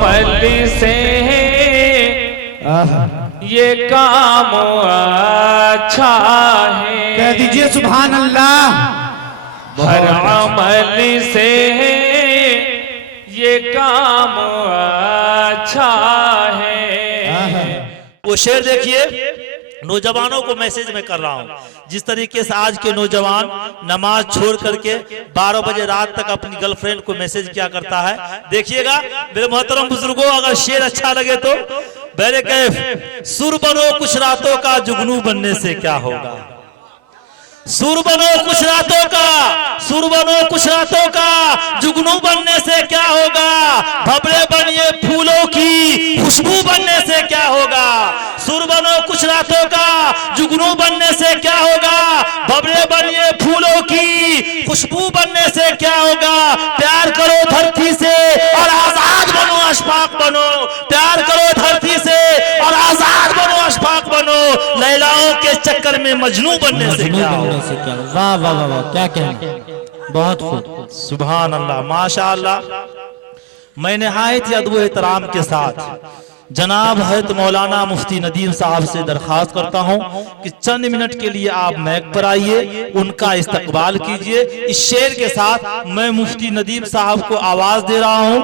अमल से ये काम अच्छा है। कह दीजिए सुभान अल्लाह। हर अमल से ये काम अच्छा है। वो शेर देखिए, नौजवानों को मैसेज मैं कर रहा हूँ। जिस तरीके से आज के नौजवान नमाज छोड़ करके 12 बजे रात तक अपनी गर्लफ्रेंड को मैसेज किया करता है, देखिएगा मेरे मोहतरम बुजुर्गों, अगर शेर अच्छा लगे तो बेरे कैफ सुर बनो कुछ रातों का, जुगनू बनने से क्या होगा। सुर बनो कुछ रातों का, सुर बनो कुछ रातों का, जुगनू बनने से क्या होगा। भबरे बनिए फूलों की, खुशबू बनने से क्या होगा। सुर बनो कुछ रातों का, जुगनू बनने से क्या होगा। भबरे बनिए फूलों की, खुशबू बनने से क्या होगा। प्यार करो धरती से और आजाद बनो, अशफाक बनो। प्यार करो धरती से और आजाद बनो, अशफाक बनो। लैलाओं के चक्कर में मजनू बनने से क्या होगा। वाह वाह वाह वाह, क्या कहना, बहुत खूब, सुभान अल्लाह, माशाअल्लाह। मैं निहायत ही अदब एहतराम के साथ जनाब हज़रत मौलाना मुफ्ती नदीम साहब से दरख्वास्त करता हूं कि चंद मिनट के लिए आप मैक पर आइए, उनका इस्तकबाल कीजिए। इस शेर के साथ मैं मुफ्ती नदीम साहब को आवाज दे रहा हूं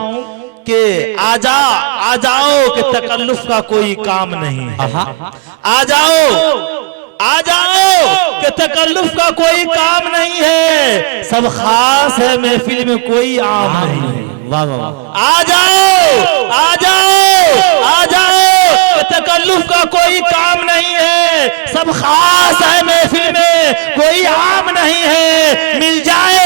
कि आ जाओ कि तकल्लुफ का कोई काम नहीं है। आ जाओ कि तकल्लुफ का कोई काम नहीं है। सब खास है, महफिल में कोई आम नहीं है। वाह वाह वाह, आ जाओ कि तकल्लुफ का कोई काम नहीं है। सब खास है, महफिल में कोई आम नहीं है। मिल जाए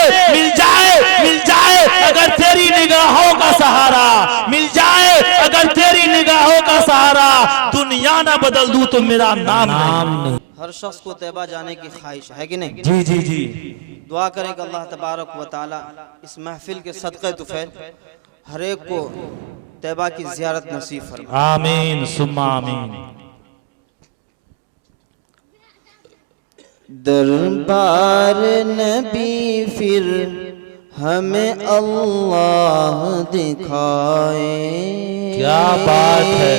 अगर तेरी निगाहों का सहारा, मिल जाए अगर तेरी निगाहों का सहारा। दुनिया ना बदल दूं तो मेरा नाम नहीं। हर शख्स को तैबा जाने की ख्वाहिश है कि नहीं। जी जी जी, दुआ करें कि अल्लाह तबारक व तआला इस महफिल के सदक़े तुफैल हर एक को तैबा की ज़ियारत नसीब फरमाए। आमीन सुम्मा आमीन। दरबार नबी फिर हमें अल्लाह दिखाए। क्या बात है।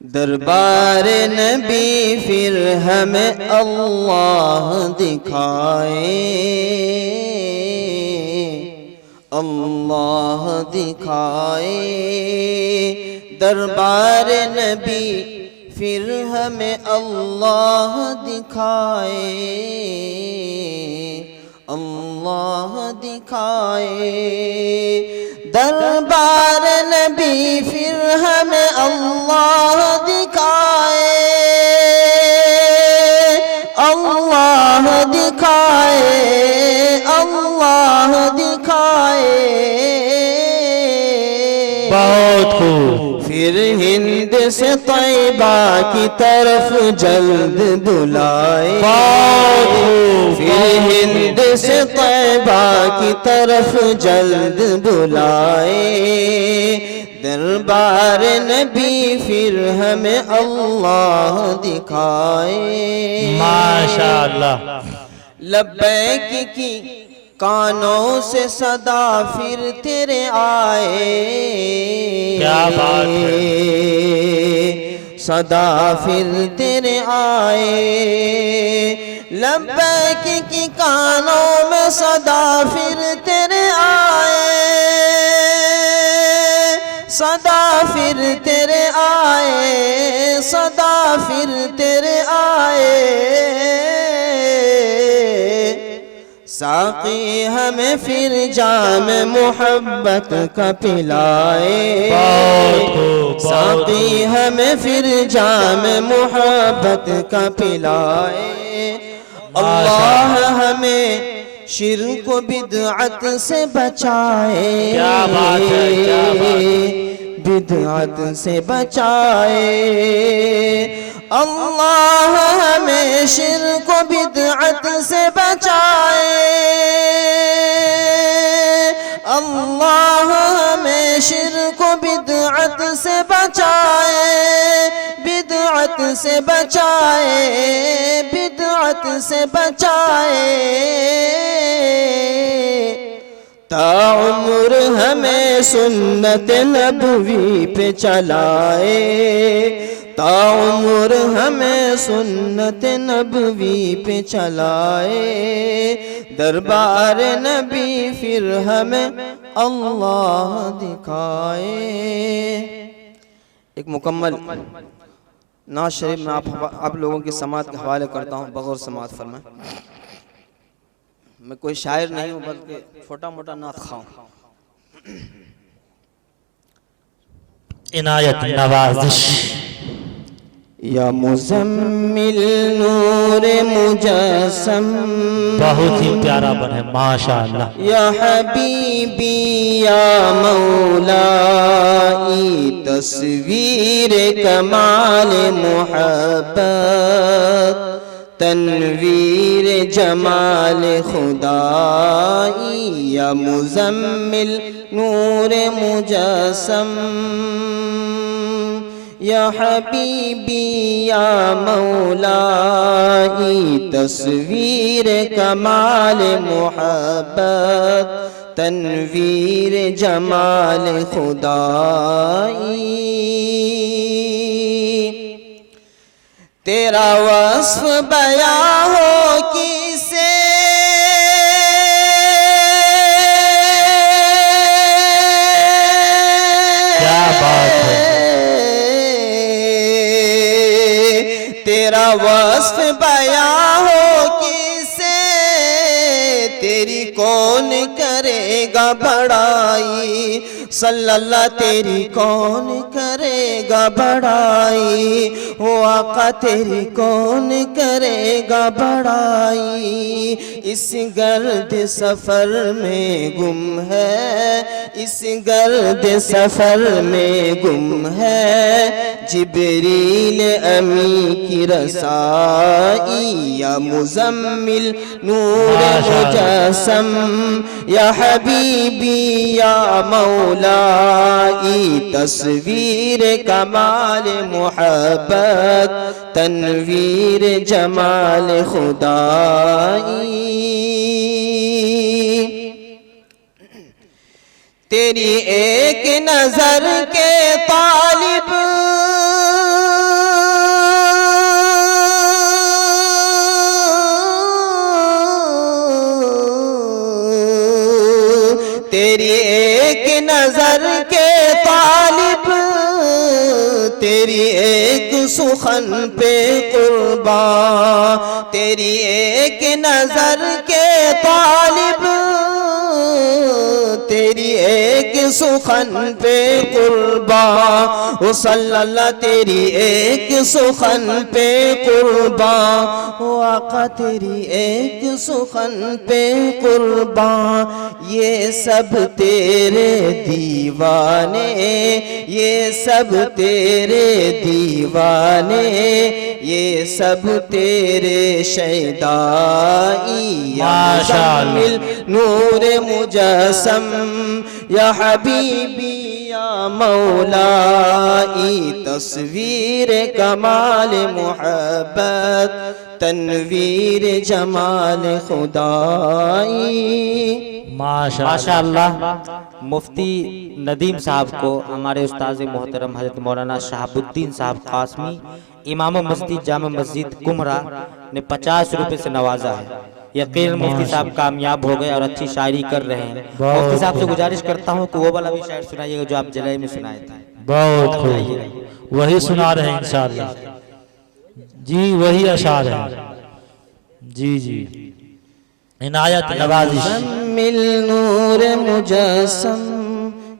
दरबार नबी फिर हमें अल्लाह दिखाए। अल्लाह दिखाए। दरबार नबी फिर हमें अल्लाह दिखाए। अल्लाह दिखाए। दरबार नबी फिर हमें अल्लाह दिखाए। अल्लाह दिखाए। अल्लाह दिखाए। बहुत खूब। फिर हिंद से तैबा की तरफ जल्द बुलाए। फिर हिंद से तैबा की तरफ जल्द बुलाए। दरबार नबी फिर हमें अल्लाह दिखाए। माशाअल्लाह। लब्बैक की कानों से सदा फिर तेरे आए। क्या बात है। सदा फिर तेरे आए। लब्बैक की कानों में सदा फिर तेरे आए। सदा फिर तेरे आए। सदा फिर तेरे आए। साक़ी हमें फिर जाम मोहब्बत का पिलाए। साक़ी हमें फिर जाम मोहब्बत का पिलाए। अल्लाह हमें शिर्क व बिदअत से बचाए। क्या बात है, क्या बात है। बिदअत से बचाए। अल्लाह हमें शिर्क व बिदअत से बचाए। अल्लाह हमें शिर्क व बिदअत से बचाए। बिदअत से बचाए। बिदअत से बचाए। ताउम्र हमें सुन्नत नबवी पे चलाए, ताउम्र हमें सुन्नत नबवी पे चलाए, दरबार नबी फिर हमें अल्लाह दिखाए। एक मुकम्मल नाज शरीफ में आप लोगों की समात के हवाले करता हूँ, बगौर समात फरमाएं। मैं कोई शायर नहीं हूँ बल्कि छोटा मोटा नात खाऊं। इनायत नवाजिश। या मुजम्मिल नूर मुजस्सम, बहुत ही प्यारा बने माशाअल्लाह। या हबीबी या मौलाई, तस्वीर कमाल मोहब्बत, तनवीर जमाल खुदाई, या मुजम्मिल नूर मुजस्सम, या हबीबी या मौलाई, तस्वीर कमाल मोहब्बत, तनवीर जमाल खुदाई। तेरा वस्फ बयां हो किसे, क्या बात है। तेरा वस्फ बयां हो किसे, तेरी कौन करेगा बड़ाई, सल्लल्लाह तेरी कौन करेगा बड़ाई, ओ आका तेरी कौन करेगा बड़ाई। इस गर्द सफर में गुम है, इस गर्द सफर में गुम है, जिब्रील अमी की रसाई, या मुजम्मिल नूर मुजस्सम, या हबीबी या मौलाई, तस्वीर कमाल मोहब्बत, तनवीर जमाल खुदाई। तेरी एक नजर के तालिब, तेरी एक नजर के तालिब, तेरी एक सुखन पे कुर्बान, तेरी एक नजर के तालिब, तेरी एक सुखन पे कुर्बान, ओ सल्लल्लाह तेरी एक सुखन पे कुर्बान, ओ आका तेरी एक सुखन पे कुर्बान। ये सब तेरे दीवाने, ये सब तेरे दीवाने, ये सब तेरे शैदाई, या मुजम्मिल नूर मुजस्सम, या हबीबी या मौलाई, तस्वीर कमाल मोहब्बत, तनवीर जमाल खुदाई। माशाअल्लाह। मुफ्ती नदीम साहब को हमारे उस्ताद मोहतरम हजरत मौलाना शहाबुद्दीन साहब कासमी, इमाम मस्जिद जामा मस्जिद कुमरा ने 50 रुपए से नवाजा है। यकीन मुफ्ती साहब कामयाब हो गए और अच्छी शायरी कर रहे हैं। मुफ्ती साहब से गुजारिश करता हूँ कि वो वाला भी शायर सुनाइएगा जो आप जलाई में सुनाए थे। बहुत खूब, वही सुना रहे हैं इंशाअल्लाह जी, वही अशार है जी जी। इनायत नवाजिश। मुजम्मिल नूर मुजस्सम,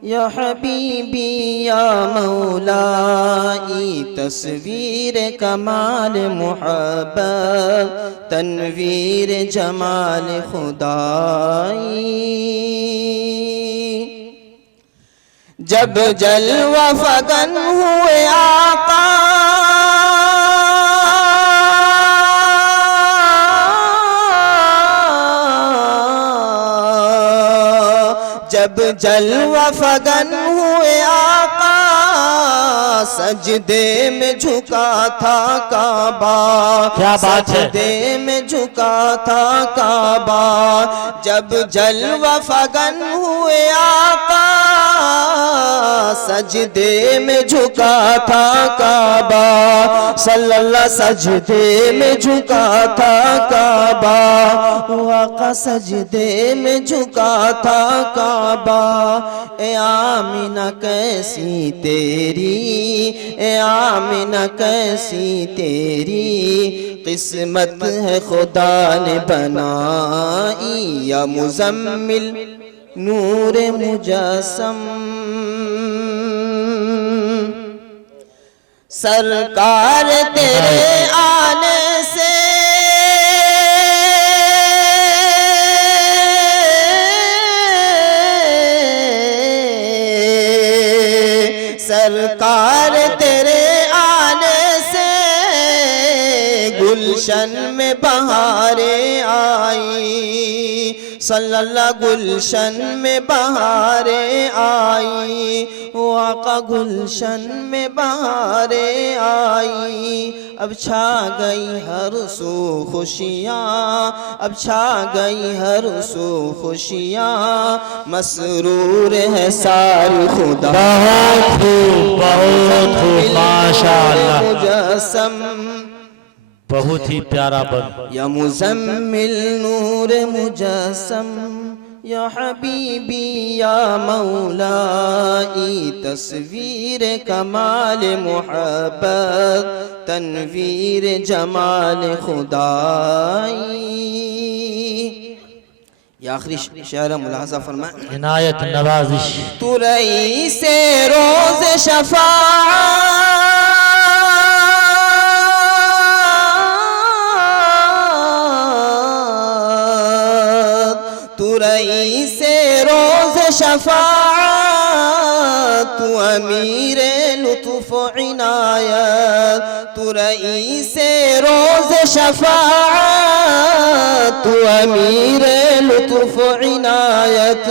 या हबीबी या मौलाई, तस्वीर कमाल मोहब्बत, तनवीर जमाल खुदाई। जब जलवा फगन हुए आका, जब जलवा फगन हुए आका, सजदे में झुका था काबा, क्या बात है। सजदे में झुका था काबा, जब जलवा फगन हुए आका, सजदे में झुका था काबा, सल्लल्लाहु सजदे में झुका था काबा, आका सजदे में झुका था काबा। ए आमीना कैसी तेरी, ए आमीना कैसी तेरी किस्मत है खुदा ने बनाई, या मुजम्मिल नूर मुजस्सम। सरकार तेरे आने से सरकार तेरे आने से गुलशन में बहारें आई, सल्लल्लाहु गुलशन में बहारें आई, वो आका गुलशन में बहारें आई। अब छा गई हर सू खुशियाँ, अब छा गई हर सू खुशियाँ, मसरूर है सारी खुदा। बहुत खूब, बहुत खूब, माशाअल्लाह, मुजस्सम, बहुत ही प्यारा बन। या मुजम्मिल नूर मुजस्सम, या हबीबी या मौलाई, तस्वीर कमाल मुहब्बत, तनवीर जमाल खुदाई। या आखिरी शेर मुलाहजा फरमाए। इनायत नवाजिश। तुरई से रोज शफाअत, तुरई से रोज शफाअत, तू अमीर लुत्फ इनायत, तुरई से रोज शफाअत, तू अमीर लुत्फ इनायत,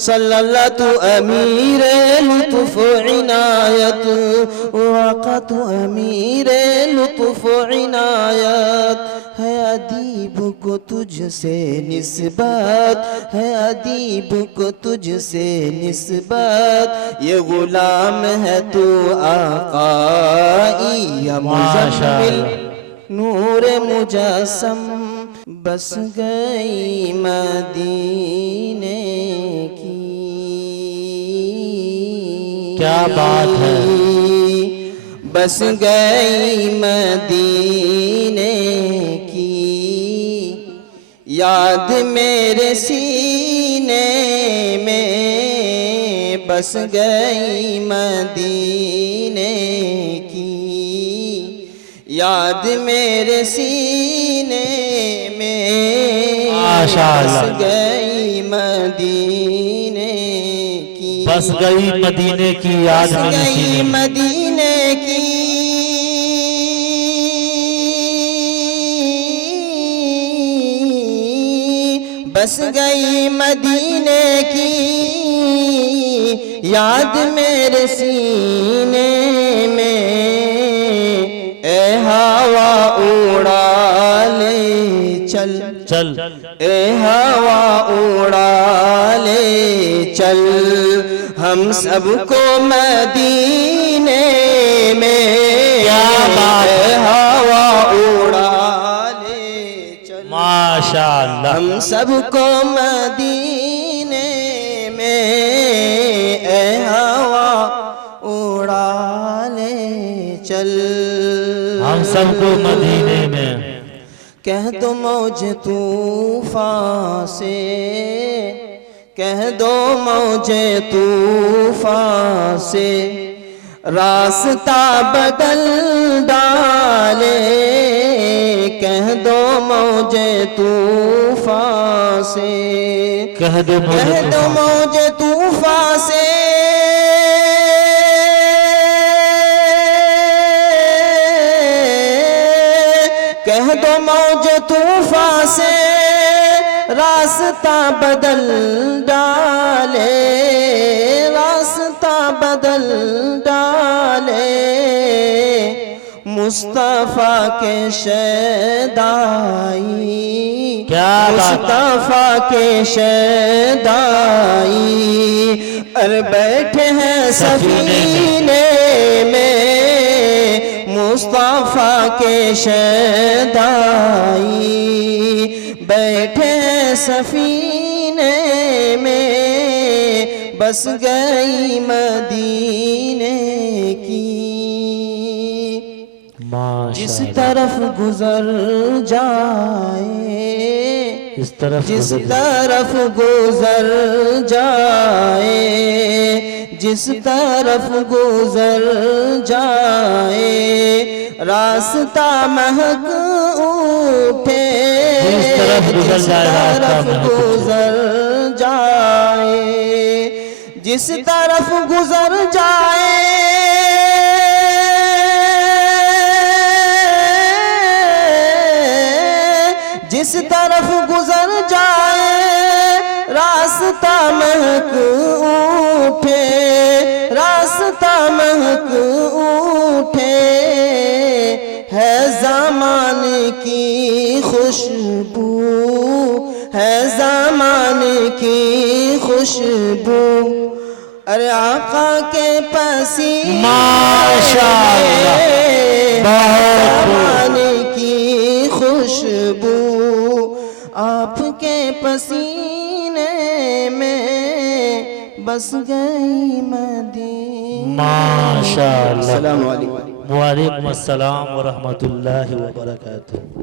सल्लल्लाहु तू अमीर लुत्फ इनायत, आका तू अमीर लुत्फ इनायत। है अदीब को तुझसे निस्बत, है अदीब को तुझसे निस्बत, ये गुलाम है तू आका, या मुजम्मिल नूर मुजस्सम। बस गई मदीने की, क्या बात है। बस गई मदीने की याद मेरे सीने में, बस गई मदीने की याद मेरे सीने में, माशाअल्लाह। बस गई मदीने की, बस गई मदीने की याद बस मेरे गई सीने में। मदीने की, बस गई मदीने की याद मेरे सीने में, ए हवा उड़ा ले चल चल ए हवा उड़ा ले चल, हम सबको मदीने में, क्या बात है। हवा उड़ा ले चल, माशाअल्लाह। हम सबको मदीने में, ए हवा उड़ा ले चल, हम सबको मदीने में। कह दो मौज तूफान से, कह दो मौजे तूफान से, रास्ता बदल डाले, कह दो मौजे तूफान से, कह दो मौजे तूफान से, कह दो मौजे तूफान से, रास्ता बदल डाले, रास्ता बदल डाले मुस्तफा के शैदाई, क्या बात। मुस्तफा के शैदाई, अरे बैठे हैं सफीने में मुस्तफा के शैदाई, बैठे हैं सफीने में बस गई मदीने की। जिस तरफ गुजर जाए, इस तरफ जिस तरफ गुजर जाए, जिस तरफ गुजर जाए रास्ता महक उठे, जिस तरफ गुजर जाए रास्ता महक उठे। गुजर जाए, जिस तरफ गुजर जाए जिस तरफ गुजर जाए रास्ता महक उठे, रास्ता महक उठे, है ज़माने की खुशबू, है ज़माने की खुशबू, अरे आका के पसीने माशाअल्लाह, ज़माने की खुशबू, आपके पसीने में बस गई मदीना। माशाअल्लाह। अस्सलाम वालेकुम। वालेकुम अस्सलाम व रहमतुल्लाहि व बरकातुहू।